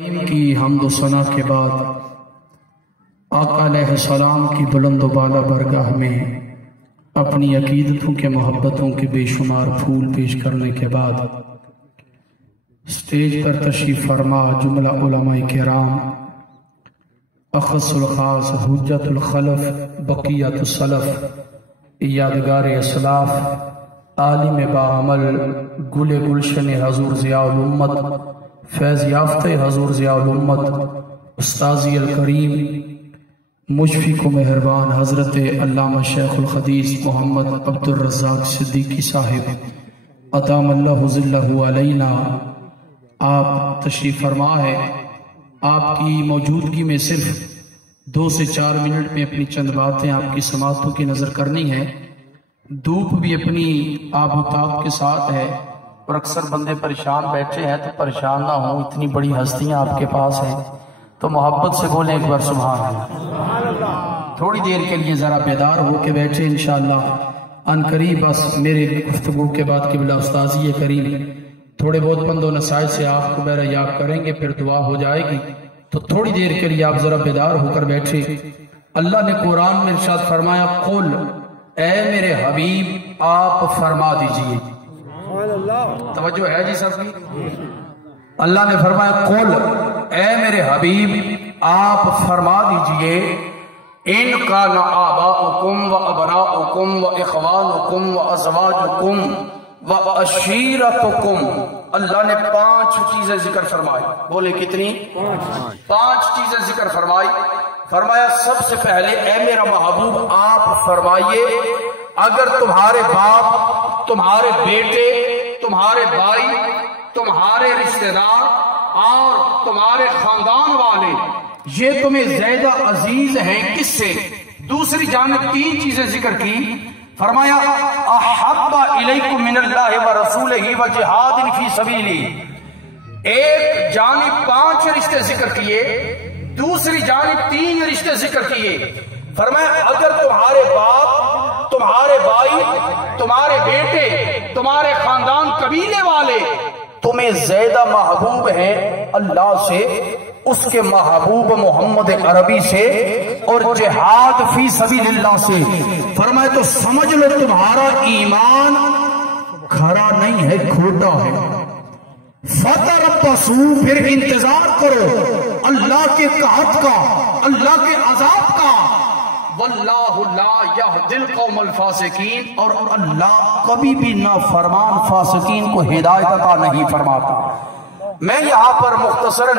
کی حمد و ثنا کے بعد آقا علیہ السلام کی بلند و بالا برگاہ میں اپنی عقیدتوں کے محبتوں کے بے شمار پھول پیش کرنے کے بعد سٹیج پر تشریف فرما جملہ علماء کرام، اخص الخاص حجت الخلف بقیت السلف، یادگار اسلاف، عالم باعمل، گل گلشن حضور ضیاء الامت، فیض یافتہ حضور ضیاء الامت، استاذی الکریم، مشفق و مہربان حضرت علامہ شیخ الحدیث محمد عبد الرزاق صدیقی صاحب ادام اللہ ظلہ علینا، آپ تشریف فرما ہے۔ آپ کی موجودگی میں صرف 2 سے 4 منٹ میں اپنی چند باتیں آپ کی سماعتوں کی نظر کرنی ہے۔ دھوپ بھی اپنی آب و تاب کے ساتھ ہے اور اکثر بندے پریشان بیٹھے ہیں، تو پریشان نہ ہوں، اتنی بڑی ہستیاں آپ کے پاس ہیں تو محبت سے بولیں ایک بار سبحان اللہ۔ تھوڑی دیر کے لیے ذرا بیدار ہو کے بیٹھے انشاءاللہ، ان قریب بس میرے گفتگو کے بعد قبلہ استاذی کریم تھوڑے بہت بند و نصائح سے آپ کو بہرہ یاد کریں گے، پھر دعا ہو جائے گی، تو تھوڑی دیر کے لیے آپ ذرا بیدار ہو کر بیٹھے۔ اللہ نے قرآن میں ارشاد فرمایا، قل اے میرے حبیب آپ فرما دیجئے۔ توجہ ہے جی سب کی؟ اللہ نے فرمایا قل اے میرے حبیب آپ فرما دیجئے، ان کان آباؤکم و ابناؤکم و اخوانکم و ازواجکم وَعَشِيرَتُكُمْ، اللہ نے 5 چیزیں ذکر فرمائی۔ بولے کتنی؟ 5 چیزیں ذکر فرمائی۔ فرمایا سب سے پہلے اے میرا محبوب آپ فرمائیے، اگر تمہارے باپ، تمہارے بیٹے، تمہارے بھائی، تمہارے رشتہ دار اور تمہارے خاندان والے یہ تمہیں زیادہ عزیز ہیں کس سے؟ دوسری جانب 3 چیزیں ذکر کی۔ فرمایا احب الیکم من اللہ ورسولہ وجہاد فی سبیلہ، ایک جانب 5 رشتے ذکر کیے، دوسری جانب 3 رشتے ذکر کیے۔ فرمایا اگر تمہارے باپ، تمہارے بھائی، تمہارے بیٹے، تمہارے خاندان قبیلے والے تمہیں زیادہ محبوب ہیں اللہ سے، اس کے محبوب محمد عربی سے اور جہاد فی سبیل اللہ سے، فرمائے تو سمجھ لو تمہارا ایمان کھرا نہیں ہے، کھوٹا ہے۔ فتربصوا، پھر انتظار کرو اللہ کے قحط کا، اللہ کے عذاب کا۔ واللہ لا یہدی القوم الفاسقین، اور اللہ کبھی بھی نافرمان فاسقین کو ہدایت عطا نہیں فرماتا۔ میں یہاں پر مختصراً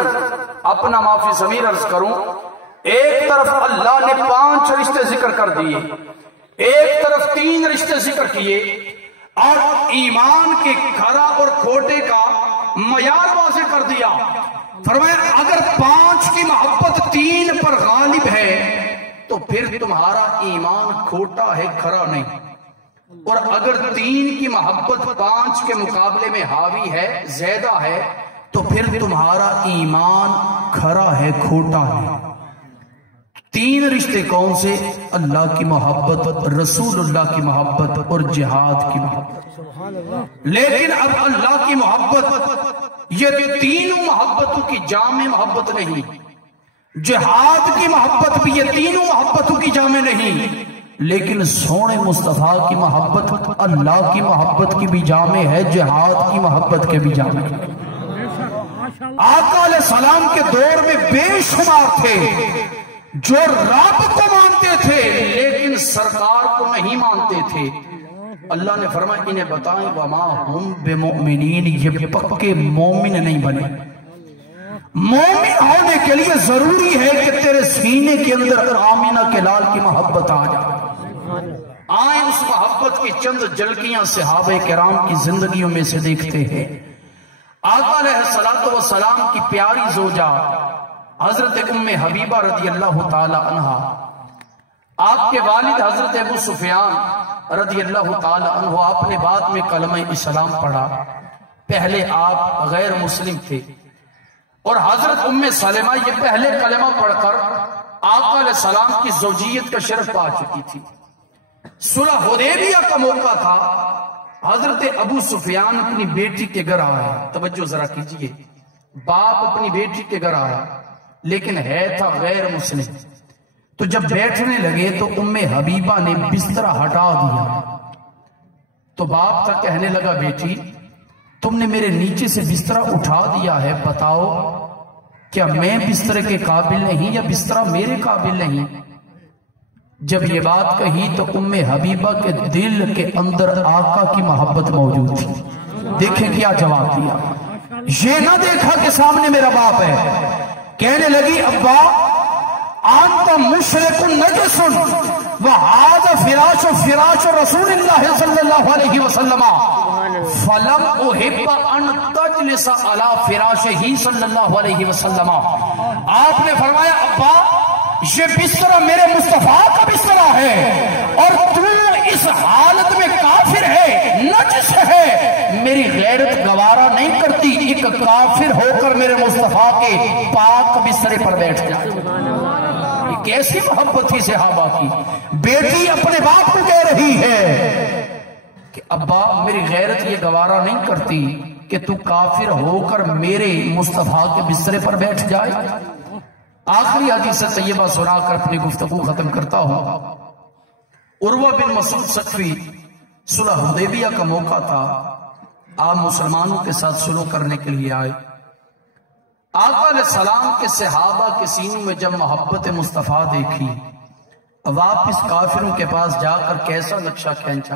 اپنا معافی ضمیر عرض کروں، ایک طرف اللہ نے 5 رشتے ذکر کر دیے، ایک طرف 3 رشتے ذکر کیے، اور ایمان کے کھرا اور کھوٹے کا معیار واضح کر دیا۔ فرمایا اگر 5 کی محبت 3 پر غالب ہے تو پھر تمہارا ایمان کھوٹا ہے، کھرا نہیں، اور اگر 3 کی محبت 5 کے مقابلے میں حاوی ہے، زیادہ ہے، تو پھر تمہارا ایمان کھرا ہے، کھوٹا ہے۔ 3 رشتے کون سے؟ اللہ کی محبت، رسول اللہ کی محبت اور جہاد کی محبت۔ لیکن اب اللہ کی محبت یہ تینوں محبتوں کی جامع محبت نہیں، جہاد کی محبت بھی یہ تینوں محبتوں کی جامع نہیں، لیکن سونے مصطفیٰ کی محبت اللہ کی محبت کی بھی جامع ہے، جہاد کی محبت کے بھی جامع ہے۔ آقا علیہ السلام کے دور میں بے شمار تھے جو رب کو مانتے تھے لیکن سرکار کو نہیں مانتے تھے۔ اللہ نے فرمایا انہیں بتائیں وما ہم بمؤمنین، یہ پکے مومن نہیں بنے۔ مومن ہونے کے لیے ضروری ہے کہ تیرے سینے کے اندر آمینہ کے لال کی محبت آ جائے۔ آئیں اس محبت کی چند جھلکیاں صحابہ کرام کی زندگیوں میں سے دیکھتے ہیں۔ آقا علیہ السلام کی پیاری زوجہ حضرت ام حبیبہ رضی اللہ تعالی عنہ، آپ کے والد حضرت ابو سفیان رضی اللہ تعالی عنہ، آپ نے بعد میں کلمہ اسلام پڑھا، پہلے آپ غیر مسلم تھے، اور حضرت ام سلمہ یہ پہلے کلمہ پڑھ کر آقا علیہ السلام کی زوجیت کا شرف پا چکی تھی۔ صلح حدیبیہ کا موقع تھا، حضرت ابو سفیان اپنی بیٹی کے گھر آئے، توجہ ذرا کیجئے، باپ اپنی بیٹی کے گھر آیا لیکن ہے تھا غیر مسلم، تو جب بیٹھنے لگے تو ام حبیبہ نے بسترہ ہٹا دیا، تو باپ تک کہنے لگا بیٹی تم نے میرے نیچے سے بسترہ اٹھا دیا ہے، بتاؤ کیا میں بسترے کے قابل نہیں یا بسترہ میرے قابل نہیں؟ جب یہ بات کہی تو ام حبیبہ کے دل کے اندر آقا کی محبت موجود تھی۔ دیکھیں کیا جواب دیا، یہ نہ دیکھا کہ سامنے میرا باپ ہے، کہنے لگی ابا انت مشرک نجس وہذا فراش رسول اللہ صلی اللہ علیہ وسلم فلم احب ان تجلس علی فراشہ صلی اللہ علیہ وسلم۔ آپ نے فرمایا ابا یہ بسترہ میرے مصطفیٰ کا بسترہ ہے اور تو اس حالت میں کافر ہے، نجس ہے، میری غیرت گوارا نہیں کرتی ایک کافر ہو کر میرے مصطفیٰ کے پاک بسترے پر بیٹھ جائے۔ یہ کیسی محبت تھی صحابہ کی، بیٹی اپنے باپ کو کہہ رہی ہے کہ ابا میری غیرت یہ گوارا نہیں کرتی کہ تو کافر ہو کر میرے مصطفیٰ کے بسترے پر بیٹھ جائے۔ آخری حدیث طیبہ سنا کر اپنی گفتگو ختم کرتا ہوں۔ عروہ بن مسعود ثقفی، صلح حدیبیہ کا موقع تھا، آپ مسلمانوں کے ساتھ صلح کرنے کے لیے آئے۔ آقا علیہ السلام کے صحابہ کے سینوں میں جب محبت مصطفیٰ دیکھی، واپس کافروں کے پاس جا کر کیسا نقشہ کھینچا۔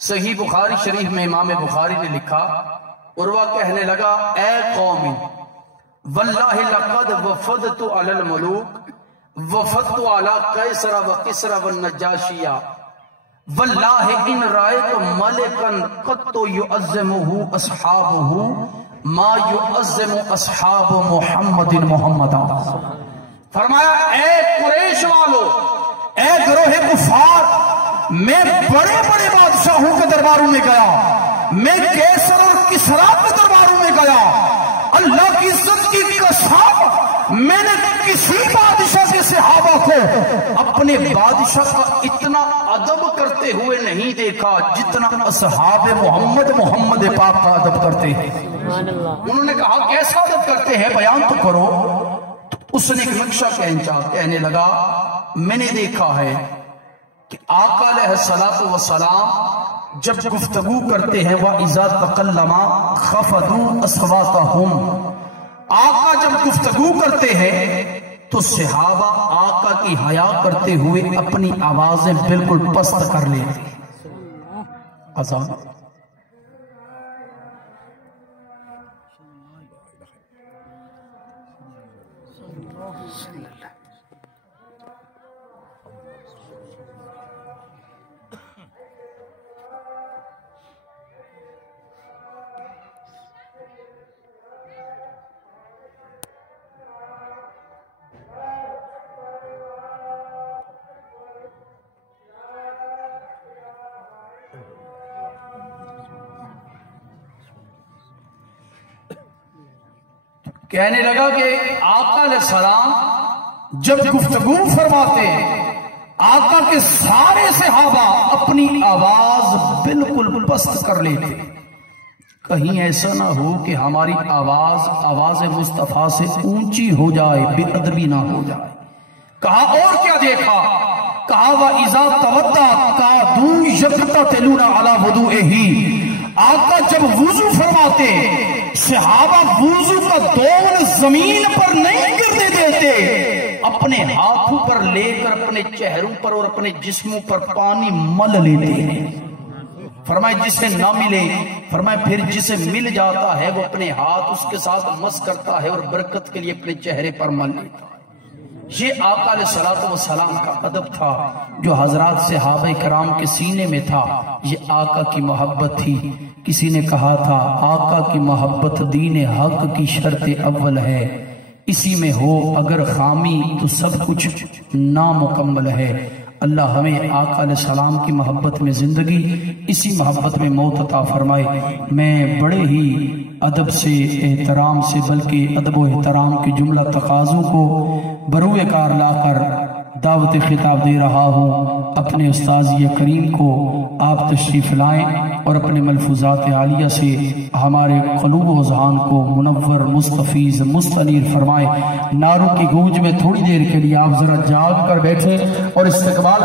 صحیح بخاری شریف میں امام بخاری نے لکھا، عروہ کہنے لگا اے قوم واللہ لقد وفدت علی الملوک وفدت علی قیصر و کسرى والنجاشیہ واللہ ان رأیت ملکا قط یعظمہ اصحابہ ما یعظم اصحاب محمد محمدہ۔ فرمایا اے قریش والو، اے گروہ کفار، میں بڑے بڑے بادشاہوں کے درباروں میں گیا، میں کیسر اور کسریٰ کے درباروں میں گیا، اللہ کی عزت کی قسم میں نے کسی بادشاہ کے صحابہ کو اپنے بادشاہ کا اتنا ادب کرتے ہوئے نہیں دیکھا جتنا اصحاب محمد پاک کا ادب کرتے ہیں۔ انہوں نے کہا کیسا ادب کرتے ہیں، بیان تو کرو۔ تو اس نے ایک نقشہ کھینچا، کہنے لگا میں نے دیکھا ہے کہ آقا علیہ السلام جب گفتگو کرتے ہیں وَإِذَا تَقَلَّمَا خَفَضُوا أَصْوَاتَهُمْ، آقا جب گفتگو کرتے ہیں تو صحابہ آقا کی حیا کرتے ہوئے اپنی آوازیں بالکل پست کر لیتے ہیں۔ آزاد کہنے لگا کہ آقا علیہ السلام جب گفتگو فرماتے آقا کے سارے صحابہ اپنی آواز بالکل پست کر لیتے، کہیں ایسا نہ ہو کہ ہماری آواز مصطفیٰ سے اونچی ہو جائے، بے ادبی نہ ہو جائے۔ کہا اور کیا دیکھا، کہا وَإِذَا تَوَدَّا كَادُوا يَقْتَتِلُونَ عَلَى وُضُوئِهِ، آقا جب وضو فرماتے صحابہ وضو کا دون زمین پر نہیں گرنے دیتے، اپنے ہاتھوں پر لے کر اپنے چہروں پر اور اپنے جسموں پر پانی مل لیتے ہیں۔ فرمائے جسے نہ ملے، فرمائے پھر جسے مل جاتا ہے وہ اپنے ہاتھ اس کے ساتھ مس کرتا ہے اور برکت کے لیے اپنے چہرے پر مل لیتا ہے۔ یہ آقا علیہ السلام کا ادب تھا جو حضرات صحابہ کرام کے سینے میں تھا، یہ آقا کی محبت تھی۔ کسی نے کہا تھا آقا کی محبت دین حق کی شرط اول ہے، اسی میں ہو اگر خامی تو سب کچھ نامکمل ہے۔ اللہ ہمیں آقا علیہ السلام کی محبت میں زندگی، اسی محبت میں موت عطا فرمائے۔ میں بڑے ہی ادب سے، احترام سے، بلکہ ادب و احترام کے جملہ تقاضوں کو بروئے کار لا کر دعوت خطاب دے رہا ہوں۔ اپنے استاذ کریم کو آپ تشریف لائیں۔ اور اپنے ملفوظات عالیہ سے ہمارے قلوب و اذہان کو منور، مستفیض، مستنیر فرمائے۔ نعروں کی گونج میں تھوڑی دیر کے لیے آپ ذرا جاگ کر بیٹھے اور استقبال